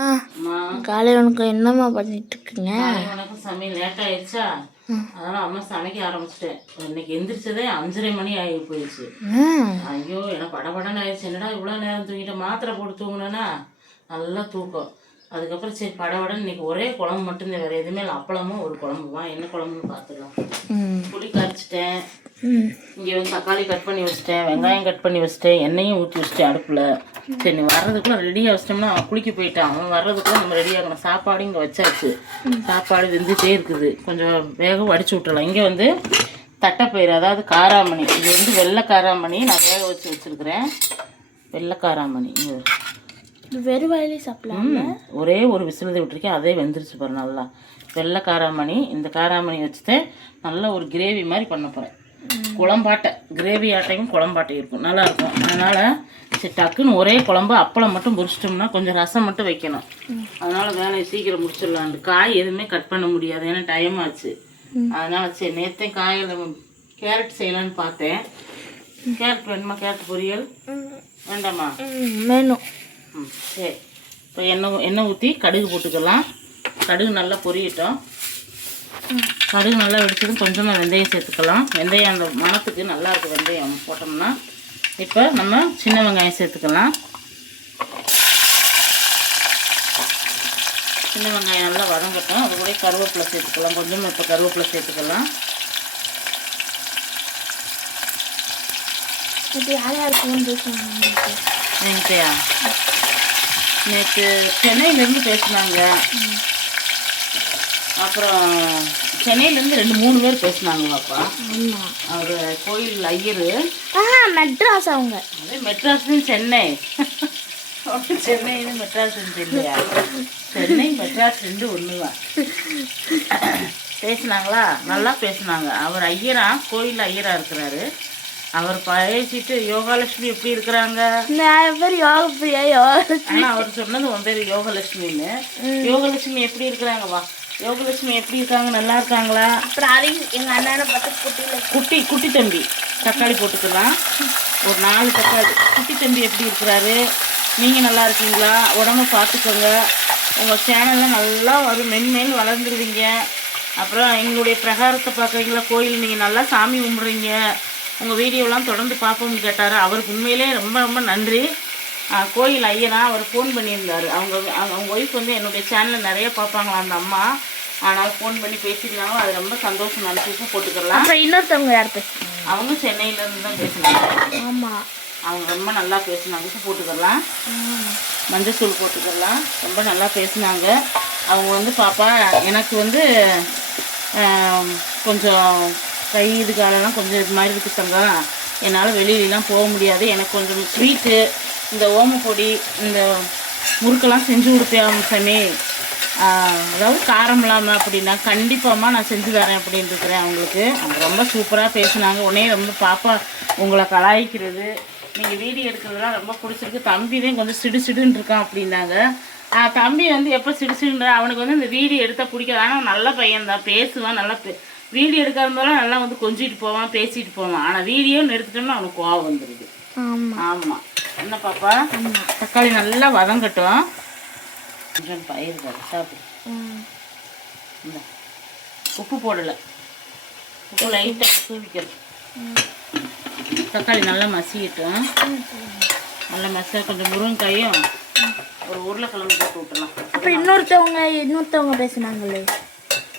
ஆ அம்மா. காலை உனக்கு என்னம்மா பண்ணிட்டு இருக்கீங்க வணக்கம் சமையல் லேட் ஆயிடுச்சா அதனால அம்மா சமைக்க ஆரம்பிச்சிட்டேன். இன்னைக்கு எந்திரிச்சதே அஞ்சரை மணி ஆகி போயிடுச்சு. ஐயோ எனக்கு படபடன்னு ஆயிடுச்சு. என்னடா இவ்வளோ நேரம் தூங்கிட்டேன் மாத்திரை போட்டு தூங்கினேன்னா நல்லா தூக்கம். அதுக்கப்புறம் சரி படபடன்னு இன்னைக்கு ஒரே குழம்பு மட்டும்தான். வேற எதுவுமே இல்லை. அப்பளமும் ஒரு குழம்பு தான் என்ன குழம்புன்னு பார்த்துக்கலாம் புளி கரைச்சிட்டேன். இங்கே வந்து தக்காளி கட் பண்ணி வச்சிட்டேன் வெங்காயம் கட் பண்ணி வச்சிட்டேன் எண்ணெயும் ஊற்றி வச்சிட்டேன் அடுப்பில். சரி நீ வர்றதுக்குள்ளே ரெடியாக வச்சிட்டோம்னா அவன் குளிக்க போயிட்டான். அவன் வர்றதுக்குள்ளே நம்ம ரெடி ஆகணும். சாப்பாடு இங்கே வச்சாச்சு. சாப்பாடு வெந்துட்டே இருக்குது. கொஞ்சம் வேக வடிச்சு விட்டுறலாம். இங்கே வந்து தட்டைப்பயிறு அதாவது காராமணி. இது வந்து வெள்ளை காராமணி. நான் வேக வச்சு வச்சுருக்கிறேன். வெள்ளை காராமணி. இங்கே வெறும் வயலே சாப்பிடலாம் ஒரே ஒரு விசிலுதை விட்டுருக்கேன். அதே வெந்துருச்சு பாரு நல்லா. வெள்ளை காராமணி. இந்த காராமணி வச்சுட்டு நல்ல ஒரு கிரேவி மாதிரி பண்ண போகிறேன் குழம்பாட்டை கிரேவி ஆட்டையும் குழம்பாட்டையும் இருக்கும். நல்லா இருக்கும். அதனால் சரி டக்குன்னு ஒரே குழம்பு அப்பளம் மட்டும் பொரிச்சிட்டோம்னா கொஞ்சம் ரசம் மட்டும் வைக்கணும். அதனால் வேலையை சீக்கிரம் முடிச்சிடலான்ட்டு காய் எதுவுமே கட் பண்ண முடியாது. ஏன்னா டைம் ஆச்சு. அதனால் சரி நேற்றே காயில் கேரட் செய்யலான்னு பார்த்தேன். கேரட் வேணுமா? கேரட் பொரியல்? வேண்டாமா? வேணும் ம் சரி. இப்போ எண்ணெய் எண்ணெய் ஊற்றி கடுகு போட்டுக்கலாம். கடுகு நல்லா பொரியட்டும். கடுகு நல்லா வெடிச்சதும் கொஞ்சமாக வெந்தயம் சேர்த்துக்கலாம். வெந்தயம் அந்த மணத்துக்கு நல்லா இருக்கும் வெந்தயம் போட்டோம்னா. இப்போ நம்ம சின்ன வெங்காயம் சேர்த்துக்கலாம். சின்ன வெங்காயம் நல்லா வதங்கட்டும். அது கூட கருவேப்பிலை சேர்த்துக்கலாம். கொஞ்சமாக இப்போ கருவேப்பிலை சேர்த்துக்கலாம். இது யார் யார் ஃபோன் பேசுவாங்க? நேற்று சென்னையிலேருந்து பேசுனாங்க. அப்புறம் சென்னையிலேருந்து ரெண்டு மூணு பேர் பேசுனாங்களாப்பா. ஆமாம் அவர் கோயில் ஐயர். ஆ மெட்ராஸ் அவங்க. அதே மெட்ராஸ்னு சென்னை. சென்னைன்னு மெட்ராஸ்னு தெரியலையா? சென்னை மெட்ராஸ் ரெண்டு ஒன்று தான் பேசுனாங்களா? நல்லா பேசுனாங்க. அவர் ஐயரா கோயில் ஐயரா இருக்கிறாரு. அவர் பேசிட்டு யோகாலட்சுமி எப்படி இருக்கிறாங்க? பேர் யோகா பிரியா யோகா ஆனா அவர் சொன்னது உன் பேர் யோகலட்சுமின்னு. யோகலட்சுமி எப்படி இருக்கிறாங்க? வா. யோகலட்சுமி எப்படி இருக்காங்க? நல்லா இருக்காங்களா? அப்புறம் அதையும் எங்கள் அண்ணனை பார்த்து குட்டியில் குட்டி குட்டி தம்பி. தக்காளி போட்டுக்கலாம். ஒரு நாலு தக்காளி. குட்டி தம்பி எப்படி இருக்கிறாரு? நீங்கள் நல்லா இருக்கீங்களா? உடம்ப பார்த்துக்கோங்க. உங்கள் சேனலில் நல்லா வரும் மென்மேல் வளர்ந்துருவீங்க. அப்புறம் எங்களுடைய பிரகாரத்தை பார்க்குறீங்களா? கோயில் நீங்கள் நல்லா சாமி கும்பிட்றீங்க. உங்கள் வீடியோலாம் தொடர்ந்து பார்ப்போம்னு கேட்டார். அவருக்கு உண்மையிலே ரொம்ப ரொம்ப நன்றி. கோயில் ஐயனா அவர் ஃபோன் பண்ணியிருந்தார். அவங்க அவங்க ஒய்ஃப் வந்து என்னுடைய சேனலில் நிறைய பார்ப்பாங்களா அந்த அம்மா? ஆனால் ஃபோன் பண்ணி பேசியிருந்தாங்க அது ரொம்ப சந்தோஷம். நினச்சிட்டு போட்டுக்கலாம் அப்புறம் இன்னொருத்தவங்க யார் பேசுவாங்க அவங்க சென்னையிலேருந்து தான் பேசினாங்க. ஆமாம் அவங்க ரொம்ப நல்லா பேசினாங்க. போட்டுக்கலாம் மஞ்சத்தூள் போட்டுக்கலாம் ரொம்ப நல்லா பேசினாங்க. அவங்க வந்து பாப்பா எனக்கு வந்து கொஞ்சம் கை இது காலெல்லாம் கொஞ்சம் இது மாதிரி இருக்கு தங்கம் என்னால் வெளியிலலாம் போக முடியாது. எனக்கு கொஞ்சம் ஸ்வீட்டு இந்த ஓமப்பொடி இந்த முறுக்கெல்லாம் செஞ்சு கொடுப்பேன் சாமி. ஆஹ், அதாவது காரம் இல்லாமல் அப்படின்னா கண்டிப்பாம்மா நான் செஞ்சு தரேன் அப்படின்னு இருக்கிறேன் அவங்களுக்கு. அவங்க ரொம்ப சூப்பராக பேசுனாங்க. உடனே ரொம்ப பாப்பா உங்களை கலாய்க்கிறது. நீங்கள் வீடியோ எடுக்கிறதுலாம் ரொம்ப பிடிச்சிருக்கு. தம்பி தான் கொஞ்சம் சிடு சிடுன்னு இருக்கான் அப்படின்னாங்க. தம்பி வந்து எப்போ சிடு சிடுன்ற அவனுக்கு வந்து இந்த வீடியோ எடுத்தால் பிடிக்காது. ஆனால் நல்ல பையன்தான் பேசுவான் நல்லா பே வீடியோ எடுக்கிறதெல்லாம் நல்லா வந்து கொஞ்சிட்டு போவான் பேசிட்டு போவான். ஆனால் வீடியோன்னு எடுத்துட்டோம்னா அவனுக்கு கோவம் வந்துடுது ஆமாம் ஆமாம் என்ன பாப்பா? தக்காளி நல்லா வதங்கட்டும் கொஞ்சம் பயிர் பாரு சாப்பிடு. உப்பு போடலை. உப்பு லைட்டாக தூவிக்கிறது தக்காளி நல்லா மசிக்கிட்டோம் நல்லா மசிய கொஞ்சம் முருங்கைக்காயும் ஒரு உருளைக்கிழங்கு போட்டு விட்டுலாம் அப்புறம் இன்னொருத்தவங்க இன்னொருத்தவங்க பேசுனாங்களே.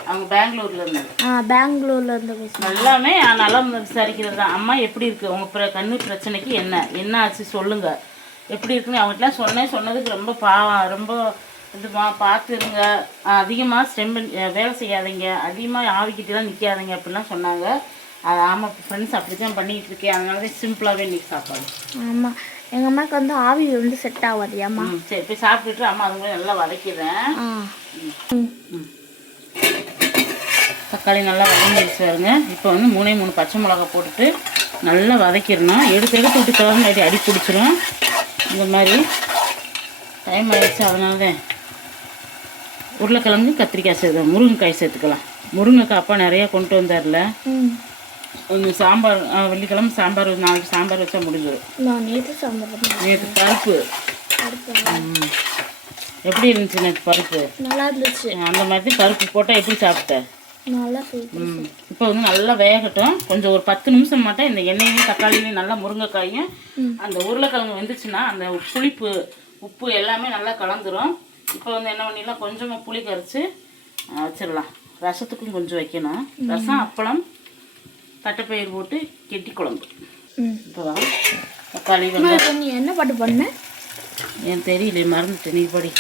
அவங்க பெங்களூர்ல இருந்து. ஆ பெங்களூர்ல இருந்து எல்லாமே நலம் விசாரிக்கிறது. தான் அம்மா எப்படி இருக்கு? உங்க பிர கண்ணு பிரச்சனைக்கு என்ன? என்ன ஆச்சு சொல்லுங்க. எப்படி இருக்குன்னு அவங்ககிட்டலாம் சொன்னேன். சொன்னதுக்கு ரொம்ப பாவம் ரொம்ப இதுமா பார்த்துருங்க. அதிகமாக ஸ்டெம் வேலை செய்யாதீங்க. அதிகமாக ஆவிக்கிட்டலாம் நிற்காதீங்க அப்படிலாம் சொன்னாங்க. அது ஆமாம் ஃப்ரெண்ட்ஸ் அப்படி தான் பண்ணிகிட்டு இருக்கேன். அதனால தான் சிம்பிளாகவே இன்னைக்கு சாப்பாடு. ஆமாம் எங்கள் அம்மாவுக்கு வந்து ஆவி வந்து செட் ஆகாதியாம்மா சரி போய் சாப்பிட்டுட்டு அம்மா அதுங்களை நல்லா வதக்கிடுறேன். ஆ. ம். தக்காளி நல்லா வதங்கிடுச்சு பாருங்க. இப்போ வந்து மூணே மூணு பச்சை மிளகா போட்டுட்டு நல்லா வதக்கிடணும். எடுத்து எடுத்து விட்டு தவிர அடி அடி பிடிச்சிரும். இந்த மாதிரி டைம் ஆயிடுச்சு அதனால தான் உருளைக்கிழங்கு கத்திரிக்காய் சேர்த்து முருங்கைக்காய் சேர்த்துக்கலாம். முருங்கைக்காய் அப்பா நிறையா கொண்டு வந்தார்ல. கொஞ்சம் சாம்பார் வெள்ளிக்கிழமை சாம்பார் நாளைக்கு சாம்பார் வச்சா முடிஞ்சிடும் நான் நேற்று சாம்பார் நேற்று பருப்பு. எப்படி இருந்துச்சு நேற்று பருப்பு? நல்லா இருந்துச்சு. அந்த மாதிரி பருப்பு போட்டால் எப்படி சாப்பிட்ட? நல்லா சூப்பர் ம் இப்போ வந்து நல்லா வேகட்டும். கொஞ்சம் ஒரு பத்து நிமிஷம் மட்டும் இந்த எண்ணெயிலையும் தக்காளிலையும் நல்லா முருங்கைக்காயும். அந்த உருளைக்கிழங்கு வெந்துச்சுன்னா அந்த புளிப்பு உப்பு எல்லாமே நல்லா கலந்துரும். இப்போ வந்து என்ன பண்ணிடலாம்? கொஞ்சமாக புளி கரைச்சி வச்சிடலாம். ரசத்துக்கும் கொஞ்சம் வைக்கணும். ரசம் அப்பளம் தட்டைப்பயிர் போட்டு கெட்டி குழம்பு. ம். இப்போ வா. தக்காளி என்ன பாட்டு பண்ண? ஏன் தெரியல மறந்துட்டு நீ படி.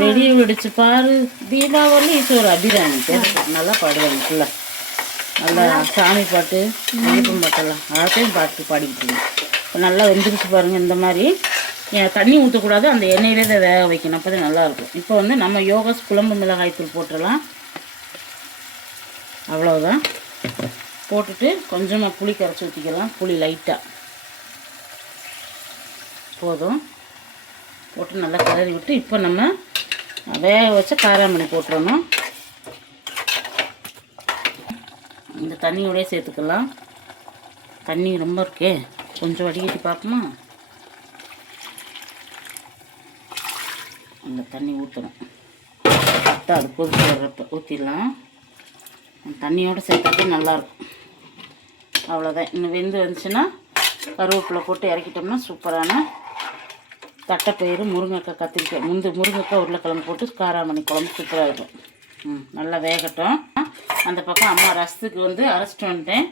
வெடி வெடிச்சு பாரு. தீபாவளி இது ஒரு அபிராமி. நல்லா பாடுவாங்க ஃபுல்லாக நல்லா சாமி பாட்டு ஐயப்பன் பாட்டெல்லாம். அதையும் பாட்டு பாடிக்கிட்டு இப்போ நல்லா வெந்துருச்சு பாருங்க இந்த மாதிரி. தண்ணி ஊற்றக்கூடாது அந்த எண்ணெயிலே இதை வேக வைக்கணும். அப்போ தான் நல்லாயிருக்கும். இப்போ வந்து நம்ம யோகாஸ் குழம்பு மிளகாய் தூள் போட்டுடலாம். அவ்வளோதான் போட்டுட்டு கொஞ்சமாக புளி கரைச்சி ஊற்றிக்கலாம் புளி லைட்டாக போதும். போட்டு நல்லா கிளறி விட்டு இப்போ நம்ம வேக வச்ச காராமணி போட்டுறணும். இந்த தண்ணியோடய சேர்த்துக்கலாம். தண்ணி ரொம்ப இருக்கே. கொஞ்சம் வடிகட்டி பார்ப்போமா? அந்த தண்ணி ஊற்றணும் கரெக்டாக அது கொதிச்சு வர்றப்ப ஊற்றிடலாம் தண்ணியோடு சேர்த்தாக்கே நல்லாயிருக்கும். அவ்வளோதான் இன்னும் வெந்து வந்துச்சுன்னா கருவேப்பிலை போட்டு இறக்கிட்டோம்னா சூப்பரான தட்டைப்பயிறு முருங்கைக்காய் கத்திரிக்காய் முந்து முருங்கைக்காய் உருளைக்கிழங்கு போட்டு காராமணி குழம்பு சூப்பராக இருக்கும். ம் நல்லா வேகட்டும். அந்த பக்கம் அம்மா ரசத்துக்கு வந்து அரைச்சிட்டு வந்துட்டேன்.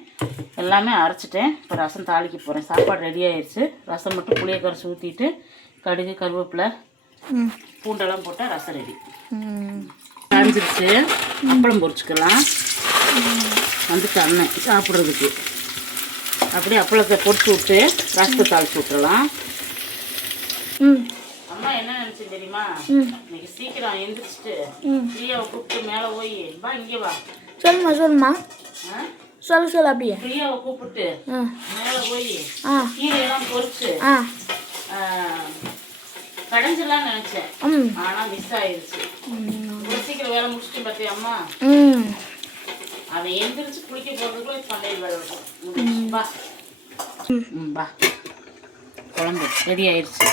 எல்லாமே அரைச்சிட்டேன். இப்போ ரசம் தாளிக்க போகிறேன் சாப்பாடு ரெடி ஆயிடுச்சு ரசம் மட்டும் புளியை கரைச்சி ஊற்றிட்டு கடுகு கருவேப்பிலை ம். பூண்டெல்லாம் போட்டால் ரசம் ரெடி ம். காஞ்சிருச்சு. அப்பளம் பொரிச்சுக்கலாம். வந்துட்டு அண்ணன் சாப்பிட்றதுக்கு. அப்படியே அப்பளத்தை பொரிச்சு விட்டு ரசத்தை தாளிச்சு விட்டுறலாம். அம்மா என்ன நினைச்சு தெரியுமா? இன்னைக்கு சீக்கிரம் எந்திரிச்சிட்டு பிரியாவை கூப்பிட்டு மேலே போய் வா இங்கே வா. சொல்லுமா சொல்லுமா? சொல்லு சொல்லு அப்படியே. பிரியாவை கூப்பிட்டு மேலே போய் ஆ. கீரையெல்லாம் ஆ, கடைஞ்சிடலாம்னு நினைச்சேன். ஆனா மிஸ் ஆயிடுச்சு சீக்கிரம் வேலை முடிச்சுட்டு பார்த்தியா அம்மா? ம். அதை எந்திரிச்சு குளிக்க போகிறதுக்குள்ள சண்டையில் வேலை வா. குழம்பு ரெடி ஆயிடுச்சு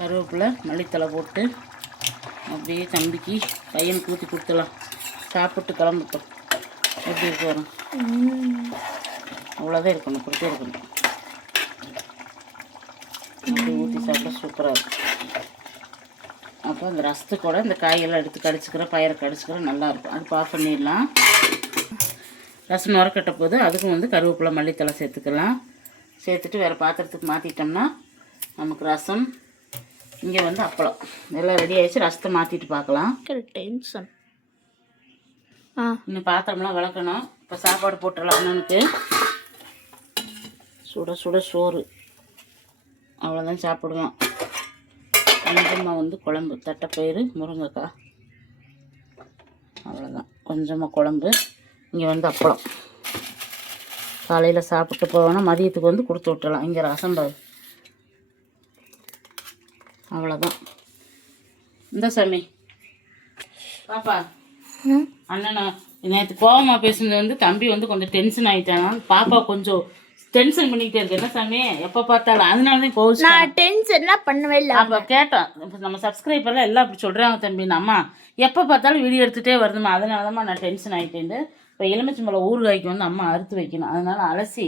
கருவேப்பிலை மல்லித்தலை போட்டு அப்படியே தம்பிக்கு பையனுக்கு ஊற்றி கொடுத்துலாம் சாப்பிட்டு கிளம்பட்டும். எப்படி இருக்கு வரும் அவ்வளோதான் இருக்கணும் கொடுத்தே இருக்கணும். அப்படி ஊற்றி சாப்பிட்டா சூப்பராக இருக்கும். அப்போ அந்த ரசத்துக்கூட இந்த காயெல்லாம் எடுத்து கடிச்சிக்கிற பயிரை கடிச்சிக்கிற நல்லாயிருக்கும் அது ஆஃப் பண்ணிடலாம். ரசம் நுரக்கட்ட போது அதுக்கும் வந்து கருவேப்பிலை மல்லித்தலை சேர்த்துக்கலாம். சேர்த்துட்டு வேறு பாத்திரத்துக்கு மாற்றிட்டோம்னா நமக்கு ரசம் இங்கே வந்து அப்பளம். எல்லாம் ரெடி ஆயிடுச்சு. ரசத்தை மாற்றிட்டு பார்க்கலாம் டென்ஷன் ஆ. இன்னும் பாத்திரம்லாம் விளக்கணும் இப்போ சாப்பாடு போட்டுடலாம் அண்ணனுக்கு. சுட சுட சோறு. அவ்வளோதான் சாப்பிடுவோம். கொஞ்சமாக வந்து குழம்பு தட்டைப்பயிறு முருங்கைக்காய். அவ்வளோதான் கொஞ்சமாக குழம்பு. இங்கே வந்து அப்பளம். காலையில் சாப்பிட்டு போவேன்னா மதியத்துக்கு வந்து கொடுத்து விட்டுறலாம் இங்கே ரசம் பாரு. அவ்வளோதான் இந்த சாமி. பாப்பா. அண்ணனா நேற்று கோவமா பேசுனது வந்து தம்பி வந்து கொஞ்சம் டென்ஷன் ஆயிட்டானா. பாப்பா கொஞ்சம் டென்ஷன் பண்ணிக்கிட்டே இருக்கு. என்ன சாமி? எப்போ பார்த்தாலும். அதனால தான் கோவிச்சு நான் டென்ஷன்லாம் பண்ணவே இல்லை. அப்போ கேட்டோம். இப்போ நம்ம சப்ஸ்கிரைபர்லாம் எல்லாம் அப்படி சொல்கிறாங்க தம்பி. அம்மா எப்போ பார்த்தாலும் வீடியோ எடுத்துகிட்டே வருதுமா அதனால தான் நான் டென்ஷன் ஆகிட்டேன் இப்போ எலுமிச்சம்பழம் ஊறுகாய்க்கு வந்து அம்மா அறுத்து வைக்கணும். அதனால அலசி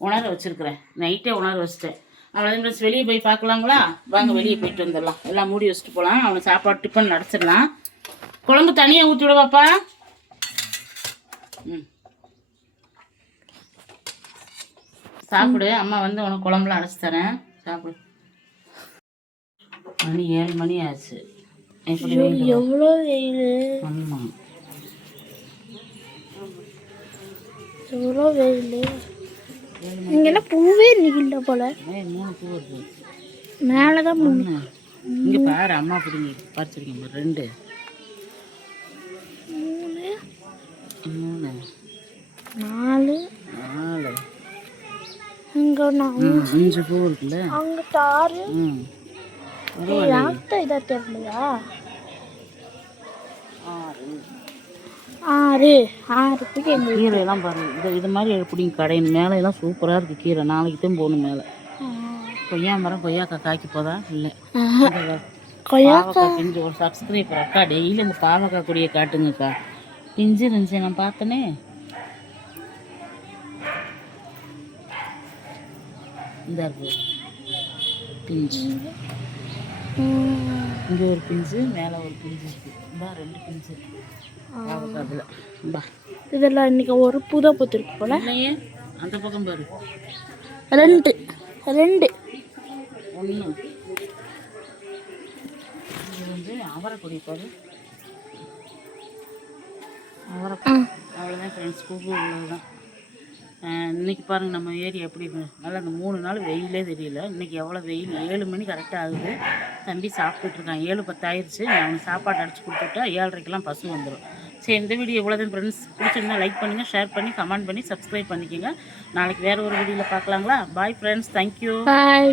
உணர வச்சுருக்கிறேன். நைட்டே உணர வச்சுட்டேன். அவ்வளோதான் ஃப்ரெண்ட்ஸ் வெளியே போய் பார்க்கலாங்களா? வாங்க வெளியே போயிட்டு வந்துடலாம். எல்லாம் மூடி வச்சுட்டு போகலாம் அவனுக்கு சாப்பாடு டிஃபன் நடிச்சிடலாம் குழம்பு தனியாக ஊற்றி விடவாப்பா? ம். சாப்பிடு. அம்மா வந்து உனக்கு குழம்புலாம் அரைச்சி தரேன். சாப்பிடு. மணி ஏழு மணி ஆச்சு. எவ்வளோ வெயில்? ஆமாம் எவ்வளோ வெயில்? இங்கே என்ன பூவே நிற்கல போல. மூணு. பூ இருக்கு மேலே தான் ஒன்று இங்கே பாரு அம்மா பிடிங்க. பறிச்சிருக்கேன் பாரு ரெண்டு. மூணு. மூணு. நாலு. நாலு. இங்கே ம் அஞ்சு. பூ இருக்குல்ல? அங்கே தாறு ம். இதாக தெரியலையா? ஆறு. ஆறு ஆறு எங்களுக்கு கீரையெல்லாம் பாரு இது இது மாதிரி பிடிங்க கடையின் மேலே எல்லாம் சூப்பராக இருக்குது கீரை. நாளைக்கு தான் போகணும் மேலே. கொய்யா மரம் கொய்யாக்காய் காய்க்க போதா? இல்லை. கொய்யாக்கா. பாவக்காய் பிஞ்சு ஒரு சப்ஸ்கிரைபர் அக்கா டெய்லி இந்த பாவக்காய் கொடியை காட்டுங்கக்கா. பிஞ்சு இருந்துச்சு நான் பார்த்தனே. இந்த இருக்கு. பிஞ்சு. இங்கே ஒரு பிஞ்சு மேலே ஒரு பிஞ்சு இருக்கு. இந்த ரெண்டு பிஞ்சு இருக்கு. பாவக்காய் அதில். பா இதெல்லாம் இன்னைக்கு ஒரு புதை பூத்திருக்கு போல. இல்லையே அந்த பக்கம் பாரு. ரெண்டு. ரெண்டு. ஒன்று இது வந்து அவரைக்கொடி பாரு. அவரை அவ்வளோதான் ஃப்ரெண்ட்ஸ் கூகு உள்ளது தான் இன்னைக்கு பாருங்க நம்ம ஏரியா எப்படி இருக்கு. நல்லா அந்த மூணு நாள் வெயிலே தெரியல. இன்னைக்கு எவ்வளோ வெயில்? ஏழு மணி கரெக்டாக ஆகுது. தம்பி சாப்பிட்டுட்டு இருக்கான். ஏழு பத்தாயிருச்சு அவனுக்கு சாப்பாடு அடிச்சு கொடுத்துட்டா ஏழரைக்கெல்லாம் பசு வந்துடும் சரி இந்த வீடியோ இவ்வளோதான் ஃப்ரெண்ட்ஸ் பிடிச்சிருந்தா லைக் பண்ணுங்கள் ஷேர் பண்ணி கமெண்ட் பண்ணி சப்ஸ்கிரைப் பண்ணிக்கோங்க. நாளைக்கு வேறு ஒரு வீடியோவில் பார்க்கலாங்களா? Bye friends thank you bye